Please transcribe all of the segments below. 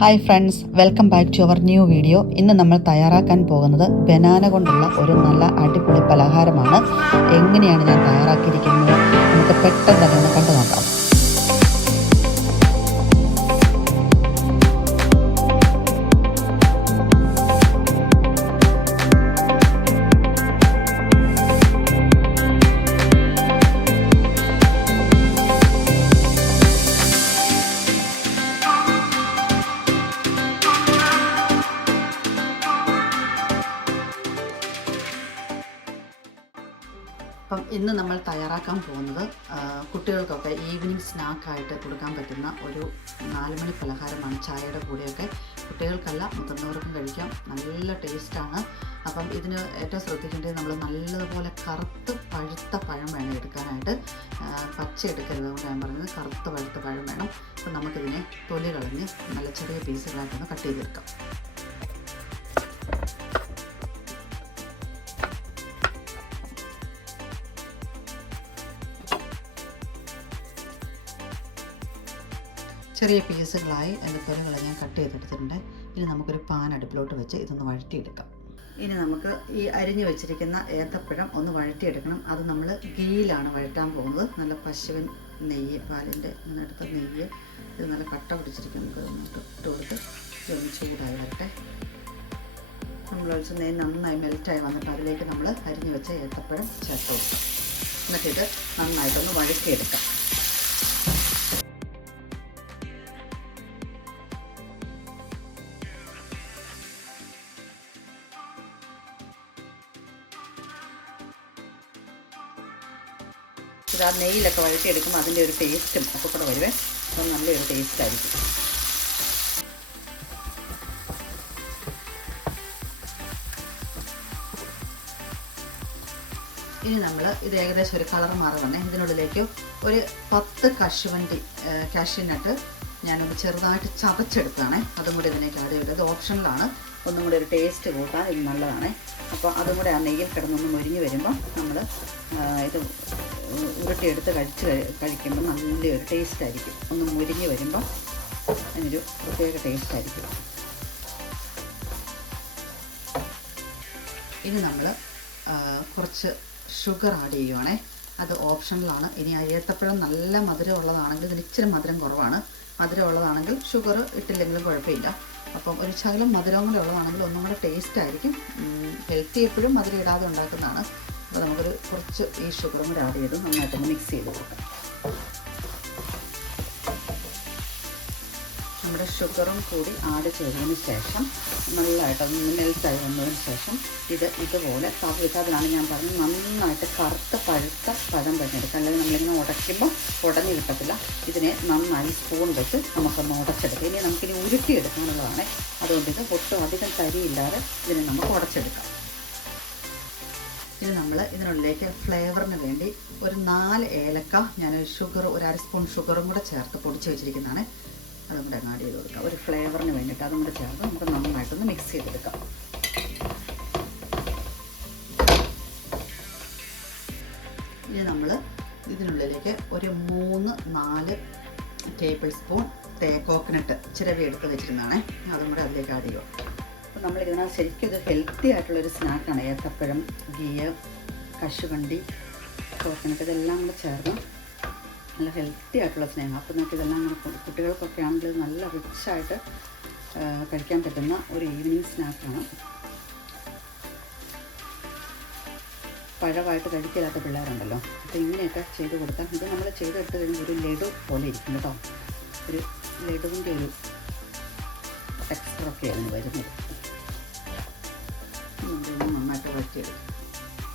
Hi friends, welcome back to our new video. ഇന്ന് നമ്മൾ തയ്യാറാക്കാൻ പോകുന്നത് ബനാന കൊണ്ടുള്ള ഒരു നല്ല അടിപൊളി പലഹാരമാണ്. എങ്ങനെയാണ് ഞാൻ തയ്യാറാക്കിയിരിക്കുന്നത് നമുക്ക് പെട്ടെന്ന് തന്നെ ഒന്ന് കണ്ടു നോക്കാം. അപ്പം ഇന്ന് നമ്മൾ തയ്യാറാക്കാൻ പോകുന്നത് കുട്ടികൾക്കൊക്കെ ഈവനിങ് സ്നാക്കായിട്ട് കൊടുക്കാൻ പറ്റുന്ന ഒരു 4 മണി പലഹാരമാണ്. ചായയുടെ കൂടെയൊക്കെ കുട്ടികൾക്കല്ല മുതിർന്നവർക്കും കഴിക്കാം. നല്ല ടേസ്റ്റാണ്. അപ്പം ഇതിന് ഏറ്റവും ശ്രദ്ധിക്കേണ്ടത് നമ്മൾ നല്ലതുപോലെ കറുത്ത് പഴുത്ത പഴം വേണം എടുക്കാനായിട്ട്. പച്ച എടുക്കരുത്, അതുകൊണ്ട് ഞാൻ പറഞ്ഞത് കറുത്ത പഴുത്ത പഴം വേണം. അപ്പം നമുക്കിതിനെ തൊലി കളഞ്ഞ് നല്ല ചെറിയ പീസുകളായിട്ടൊന്ന് കട്ട് ചെയ്തെടുക്കാം. ചെറിയ പീസുകളായി അതിൻ്റെ തൊലികൾ ഞാൻ കട്ട് ചെയ്തെടുത്തിട്ടുണ്ട്. ഇനി നമുക്കൊരു പാൻ അടുപ്പിലോട്ട് വെച്ച് ഇതൊന്ന് വഴറ്റിയെടുക്കാം. ഇനി നമുക്ക് ഈ അരിഞ്ഞു വെച്ചിരിക്കുന്ന ഏത്തപ്പഴം ഒന്ന് വഴറ്റിയെടുക്കണം. അത് നമ്മൾ ഗീയിലാണ് വഴറ്റാൻ പോകുന്നത്. നല്ല പശുവിൻ നെയ്യ്, പാലിൻ്റെ അടുത്ത നെയ്യ്, ഇത് നല്ല കട്ട പിടിച്ചിരിക്കുന്നത് നമുക്ക് ഇട്ട് കൊടുത്ത് ഇതൊന്ന് ചൂടായി വരട്ടെ. നമ്മളൊഴിച്ച് നെയ്യ് നന്നായി മെൽറ്റായി വന്നിട്ട് അതിലേക്ക് നമ്മൾ അരിഞ്ഞു വെച്ച ഏത്തപ്പഴം ചേർത്ത് കൊടുക്കാം. എന്നിട്ടിത് നന്നായിട്ടൊന്ന് വഴറ്റിയെടുക്കാം. ഇത് ആ നെയ്യിലൊക്കെ വഴറ്റിയെടുക്കുമ്പോൾ അതിൻ്റെ ഒരു ടേസ്റ്റും ഒക്കെ കൂടെ വരുവേ. അപ്പം നല്ലൊരു ടേസ്റ്റായിരിക്കും. ഇനി നമ്മൾ ഇത് ഏകദേശം ഒരു കളർ മാറി വന്നേ. ഇതിനുള്ളിലേക്ക് ഒരു 10 കശുവണ്ടി കാഷ്യൂനട്ട് ഞാനൊന്ന് ചെറുതായിട്ട് ചതച്ചെടുക്കുകയാണേ. അതും കൂടി ഇതിലേക്ക് ആഡ് ചെയ്തത്. ഇത് ഓപ്ഷനിലാണ്. ഒന്നും കൂടി ഒരു ടേസ്റ്റ് കൂട്ടാൻ ഇത് നല്ലതാണ്. അപ്പോൾ അതും കൂടെ ആ നെയ്യിൽ കിടന്നൊന്ന് മൊരിഞ്ഞ് വരുമ്പോൾ നമ്മൾ ഇത് ഉരുട്ടിയെടുത്ത് കഴിക്കുമ്പോൾ നല്ലൊരു ടേസ്റ്റായിരിക്കും. ഒന്ന് മുരിഞ്ഞ് വരുമ്പോൾ അതിനൊരു പ്രത്യേക ടേസ്റ്റായിരിക്കും. ഇനി നമ്മൾ കുറച്ച് ഷുഗർ ആഡ് ചെയ്യുവാണേ. അത് ഓപ്ഷനിലാണ്. ഇനി ഏത്തപ്പഴം നല്ല മധുരം ഉള്ളതാണെങ്കിൽ ഇതിന് ഇച്ചിരി മധുരം കുറവാണ്. മധുരം ഉള്ളതാണെങ്കിൽ ഷുഗർ ഇട്ടില്ലെങ്കിലും കുഴപ്പമില്ല. അപ്പം ഒരു ശകലം മധുരവും കൂടെ ഉള്ളതാണെങ്കിൽ ഒന്നും കൂടെ ടേസ്റ്റ് ആയിരിക്കും. ഹെൽത്തി എപ്പോഴും മധുരം ഇടാതെ ഉണ്ടാക്കുന്നതാണ്. അപ്പോൾ നമുക്കൊരു കുറച്ച് ഈ ഷുഗറും കൂടെ ആഡ് ചെയ്ത് നന്നായിട്ടൊന്ന് മിക്സ് ചെയ്ത് കൊടുക്കാം. നമ്മുടെ ഷുഗറും കൂടി ആഡ് ചെയ്തതിന് ശേഷം നല്ലതായിട്ടൊന്ന് മെൽറ്റായി വന്നതിന് ശേഷം ഇതുപോലെ തവിട്ട്, അതിനാണ് ഞാൻ പറഞ്ഞത് നന്നായിട്ട് കറുത്ത പഴുത്ത പഴം പഞ്ഞെടുക്കുക. അല്ലെങ്കിൽ നമ്മളിങ്ങനെ ഉടയ്ക്കുമ്പോൾ ഉടഞ്ഞ് കിട്ടത്തില്ല. ഇതിനെ നന്നായി സ്പൂൺ വെച്ച് നമുക്കൊന്ന് ഉടച്ചെടുക്കാം. ഇനി നമുക്കിനി ഉരുട്ടിയെടുക്കാനുള്ളതാണ്. അതുകൊണ്ട് ഇത് ഒട്ടും അധികം തരിയില്ലാതെ ഇതിനെ നമുക്ക് ഉടച്ചെടുക്കാം. ഇനി നമ്മൾ ഇതിനുള്ളിലേക്ക് ഫ്ലേവറിന് വേണ്ടി ഒരു 4 ഏലക്ക ഞാൻ ഷുഗർ, ഒരു 1/2 സ്പൂൺ ഷുഗറും കൂടെ ചേർത്ത് പൊടിച്ച് വെച്ചിരിക്കുന്നതാണ്. അതും കൂടെ ആഡ് ചെയ്ത് കൊടുക്കാം. ഒരു ഫ്ലേവറിന് വേണ്ടിയിട്ട് അതും കൂടെ ചേർത്ത് നമുക്ക് നന്നായിട്ടൊന്ന് മിക്സ് ചെയ്തെടുക്കാം. ഇനി നമ്മൾ ഇതിനുള്ളിലേക്ക് ഒരു 3-4 ടേബിൾ സ്പൂൺ കോക്കനട്ട് ചിരവി എടുത്ത് വെച്ചിരുന്നതാണ്. അതും കൂടെ അതിലേക്ക് ആഡ് ചെയ്യുക. അപ്പോൾ നമ്മളിതിനാ ശരിക്കും ഇത് ഹെൽത്തി ആയിട്ടുള്ളൊരു സ്നാക്കാണ്. ഏത്തപ്പഴം, ഗീ, കശുവണ്ടി, കോക്കനട്ട് ഇതെല്ലാം കൂടെ ചേർന്ന് നല്ല ഹെൽത്തി ആയിട്ടുള്ള സ്നാക്ക്. അപ്പോൾ നമുക്ക് ഇതെല്ലാം കുട്ടികൾക്കൊക്കെ ആണെങ്കിൽ നല്ല റിച്ചായിട്ട് കഴിക്കാൻ പറ്റുന്ന ഒരു ഈവനിങ് സ്നാക്കാണ്. പഴമായിട്ട് കഴിക്കാത്ത പിള്ളേരുണ്ടല്ലോ, അപ്പോൾ ഇങ്ങനെയൊക്കെ ചെയ്ത് കൊടുത്താൽ ഇത് നമ്മൾ ചെയ്തെടുത്ത് കഴിയുമ്പോൾ ഒരു ലഡു പോലെ ഇരിക്കും കേട്ടോ. ഒരു ലഡുവിൻ്റെ ഒരു ടെക്സ്ചറൊക്കെ അതിന് വരുന്നത്. നന്നായിട്ട് വഴറ്റിയെടുക്കും.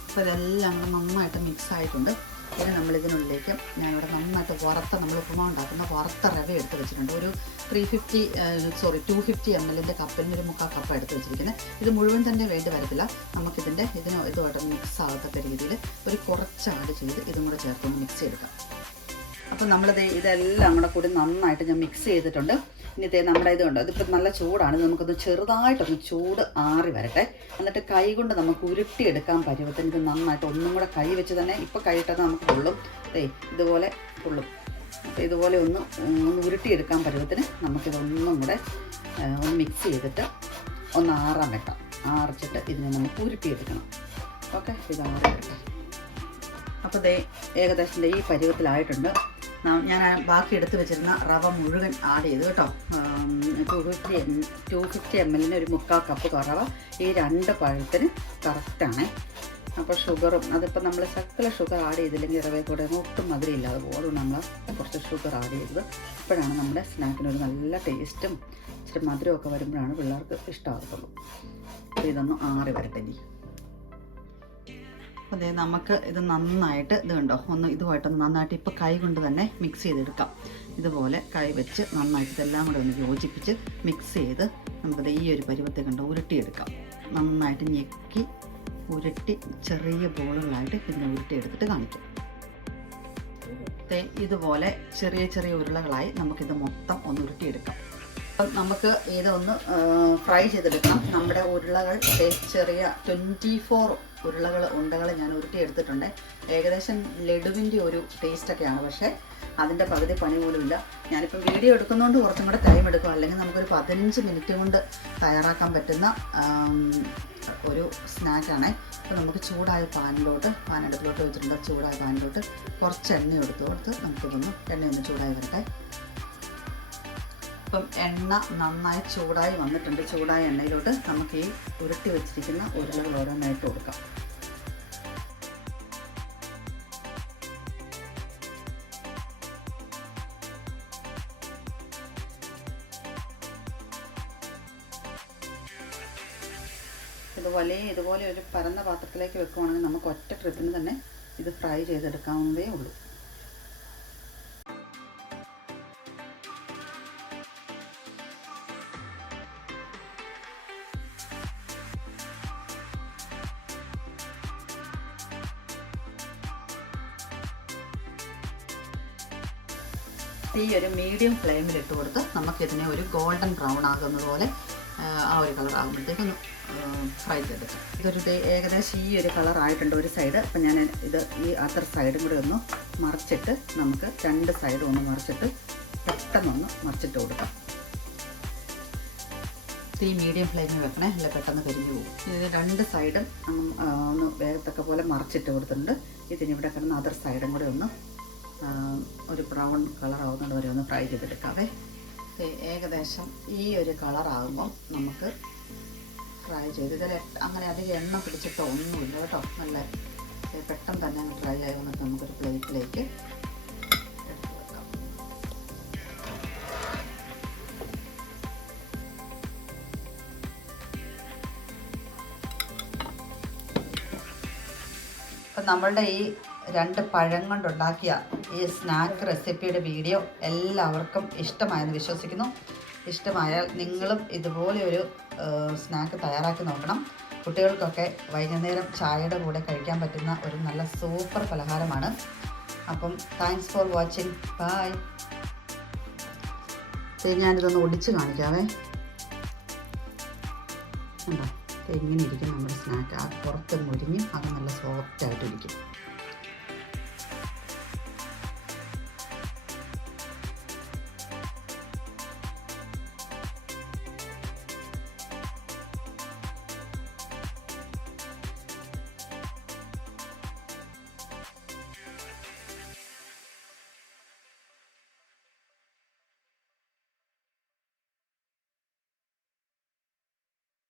അപ്പോൾ ഇതെല്ലാം കൂടെ നന്നായിട്ട് മിക്സ് ആയിട്ടുണ്ട്. പിന്നെ നമ്മളിതിനുള്ളിലേക്ക് ഞാനിവിടെ നന്നായിട്ട് നമ്മൾ ഉപ്പുമാവ് ഉണ്ടാക്കുന്ന വറുത്ത റവ എടുത്ത് വെച്ചിട്ടുണ്ട്. ഒരു 250 ml കപ്പിന് ഒരു 3/4 കപ്പ് എടുത്ത് വെച്ചിരിക്കുന്നത്. ഇത് മുഴുവൻ തന്നെ വേണ്ടി വരത്തില്ല. നമുക്കിതിൻ്റെ ഇതുമായിട്ട് മിക്സ് ആകത്തക്ക രീതിയിൽ ഒരു കുറച്ച് ആഡ് ചെയ്ത് ഇതും കൂടെ ചേർത്തൊന്ന് മിക്സ് ചെയ്തെടുക്കാം. അപ്പോൾ നമ്മളിത് ഇതെല്ലാം കൂടി നന്നായിട്ട് ഞാൻ മിക്സ് ചെയ്തിട്ടുണ്ട്. ഇനി നമ്മുടെ ഇതുണ്ട്, ഇതിപ്പോൾ നല്ല ചൂടാണ്. നമുക്കൊന്ന് ചെറുതായിട്ടൊന്ന് ചൂട് ആറി വരട്ടെ. എന്നിട്ട് കൈ കൊണ്ട് നമുക്ക് ഉരുട്ടിയെടുക്കാൻ പരുവത്തിന് ഇത് നന്നായിട്ട് ഒന്നും കൂടെ കൈ വെച്ച് തന്നെ ഇപ്പോൾ കൈയിട്ടത് നമുക്ക് പൊള്ളും. ഇതുപോലെ പൊള്ളും. അപ്പോൾ ഇതുപോലെ ഒന്ന് ഉരുട്ടിയെടുക്കാൻ പരുവത്തിന് നമുക്കിതൊന്നും കൂടെ ഒന്ന് മിക്സ് ചെയ്തിട്ട് ഒന്ന് ആറാൻ വെക്കാം. ആറിച്ചിട്ട് ഇതിനെ നമുക്ക് ഉരുട്ടിയെടുക്കണം. ഓക്കെ, ഇത് ആറിയിട്ടെ. അപ്പോൾ ദേ ഏകദേശം ഈ പരുവത്തിലായിട്ടുണ്ട്. ഞാൻ ബാക്കി എടുത്ത് വെച്ചിരുന്ന റവ മുഴുവൻ ആഡ് ചെയ്തു കേട്ടോ. 250 ml 1/4 കപ്പ് റവ ഈ 2 പഴത്തിന് കറക്റ്റാണ്. അപ്പോൾ ഷുഗറും അതിപ്പോൾ നമ്മൾ ശക്കല ഷുഗർ ആഡ് ചെയ്തില്ലെങ്കിൽ റവയിൽ കൂടെ ഒട്ടും മധുരം ഇല്ലാതെ പോകും. അതുകൊണ്ട് നമ്മൾ കുറച്ച് ഷുഗർ ആഡ് ചെയ്തത്. ഇപ്പോഴാണ് നമ്മുടെ സ്നാക്കിനൊരു നല്ല ടേസ്റ്റും ഇച്ചിരി മധുരമൊക്കെ വരുമ്പോഴാണ് പിള്ളേർക്ക് ഇഷ്ടമാകത്തുള്ളൂ. അപ്പോൾ ഇതൊന്ന് ആറി വരട്ടെ ഇനി. അപ്പോൾ അതേ നമുക്ക് ഇത് നന്നായിട്ട് ഇത് കണ്ടോ, ഒന്ന് ഇതുമായിട്ടൊന്ന് നന്നായിട്ട് ഇപ്പോൾ കൈ കൊണ്ട് തന്നെ മിക്സ് ചെയ്തെടുക്കാം. ഇതുപോലെ കൈ വെച്ച് നന്നായിട്ട് ഇതെല്ലാം കൂടെ ഒന്ന് യോജിപ്പിച്ച് മിക്സ് ചെയ്ത് നമുക്കത് ഈ ഒരു പരുവത്തെ കണ്ടോ ഉരുട്ടിയെടുക്കാം. നന്നായിട്ട് ഞെക്കി ഉരുട്ടി ചെറിയ ബോളുകളായിട്ട് ഇതിനെ ഉരുട്ടിയെടുത്തിട്ട് കാണിക്കാം. ഇതുപോലെ ചെറിയ ചെറിയ ഉരുളകളായി നമുക്കിത് മൊത്തം ഒന്ന് ഉരുട്ടിയെടുക്കാം. അപ്പം നമുക്ക് ഇതൊന്ന് ഫ്രൈ ചെയ്തെടുക്കണം. നമ്മുടെ ഉരുളകൾ ചെറിയ 24 ഉണ്ടകൾ ഞാൻ ഉരുട്ടിയെടുത്തിട്ടുണ്ട്. ഏകദേശം ലഡുവിൻ്റെ ഒരു ടേസ്റ്റൊക്കെയാണ്, പക്ഷേ അതിൻ്റെ പകുതി പണി പോലുമില്ല. ഞാനിപ്പം വീഡിയോ എടുക്കുന്നതുകൊണ്ട് കുറച്ചും കൂടെ ടൈം എടുക്കും. അല്ലെങ്കിൽ നമുക്കൊരു 15 മിനിറ്റ് കൊണ്ട് തയ്യാറാക്കാൻ പറ്റുന്ന ഒരു സ്നാക്കാണ്. അപ്പോൾ നമുക്ക് ചൂടായ പാനടുപ്പിലോട്ട് വെച്ചിട്ടുണ്ട്. ചൂടായ പാനിലോട്ട് കുറച്ച് എണ്ണ കൊടുത്ത് നമുക്കിതൊന്ന് എണ്ണയൊന്ന് ചൂടായി വരട്ടെ. ഇപ്പം എണ്ണ നന്നായി ചൂടായി വന്നിട്ടുണ്ട്. ചൂടായ എണ്ണയിലോട്ട് നമുക്ക് ഈ ഉരുട്ടി വെച്ചിരിക്കുന്ന ഉരുളകൾ ഓരോന്നായിട്ട് കൊടുക്കാം. ഇതുപോലെ ഒരു പരന്ന പാത്രത്തിലേക്ക് വെക്കുവാണെങ്കിൽ നമുക്ക് ഒറ്റ ട്രിപ്പിന് തന്നെ ഇത് ഫ്രൈ ചെയ്തെടുക്കാവുന്നതേ ഉള്ളൂ. തീ ഒരു മീഡിയം ഫ്ലെയിമിൽ ഇട്ട് കൊടുത്ത് നമുക്കിതിനെ ഒരു ഗോൾഡൻ ബ്രൗൺ ആകുന്നത് പോലെ ആ ഒരു കളർ ആകുമ്പോഴത്തേക്കൊന്ന് ഫ്രൈ ചെയ്തെടുക്കാം. ഇതൊരു ഏകദേശം ഈ ഒരു കളർ ആയിട്ടുണ്ട് ഒരു സൈഡ്. അപ്പം ഞാൻ ഇത് ഈ അതർ സൈഡും കൂടി ഒന്ന് മറിച്ചിട്ട് നമുക്ക് 2 സൈഡും ഒന്ന് മറിച്ചിട്ട് പെട്ടെന്നൊന്ന് മറിച്ചിട്ട് കൊടുക്കാം. തീ മീഡിയം ഫ്ലെയിമിൽ വെക്കണേ, അല്ല പെട്ടെന്ന് കരിഞ്ഞു പോകും. ഇത് 2 സൈഡും ഒന്ന് വേഗത്തൊക്കെ പോലെ മറിച്ചിട്ട് കൊടുത്തിട്ടുണ്ട്. ഇതിനിവിടെ കിടന്ന് അതർ സൈഡും കൂടി ഒന്ന് ഒരു ബ്രൗൺ കളർ ആവുന്നത് വരെ ഒന്ന് ഫ്രൈ ചെയ്തെടുക്കാവേ. ഏകദേശം ഈ ഒരു കളറാകുമ്പം നമുക്ക് ഫ്രൈ ചെയ്ത് ഇതിൽ അങ്ങനെ അധികം എണ്ണ പിടിച്ചിട്ടോ ഒന്നുമില്ല കേട്ടോ. നല്ല പെട്ടെന്ന് തന്നെ അങ്ങ് ഫ്രൈ ആയി വന്നിട്ട് നമുക്കൊരു പ്ലേറ്റിലേക്ക് എടുത്ത് വെക്കാം. അപ്പം നമ്മളുടെ ഈ 2 പഴം കൊണ്ടുണ്ടാക്കിയ ഈ സ്നാക്ക് റെസിപ്പിയുടെ വീഡിയോ എല്ലാവർക്കും ഇഷ്ടമായെന്ന് വിശ്വസിക്കുന്നു. ഇഷ്ടമായാൽ നിങ്ങളും ഇതുപോലെ ഒരു സ്നാക്ക് തയ്യാറാക്കി നോക്കണം. കുട്ടികൾക്കൊക്കെ വൈകുന്നേരം ചായയുടെ കൂടെ കഴിക്കാൻ പറ്റുന്ന ഒരു നല്ല സൂപ്പർ പലഹാരമാണ്. അപ്പം താങ്ക്സ് ഫോർ വാച്ചിങ്. ബൈ. ഞാനിതൊന്ന് ഒടിച്ച് കാണിക്കാവേ. ഉണ്ടോ, ഇങ്ങനെ ഇരിക്കും നമ്മുടെ സ്നാക്ക്. ആ പുറത്ത് മുരിഞ്ഞ് അത് നല്ല സോഫ്റ്റായിട്ടിരിക്കും.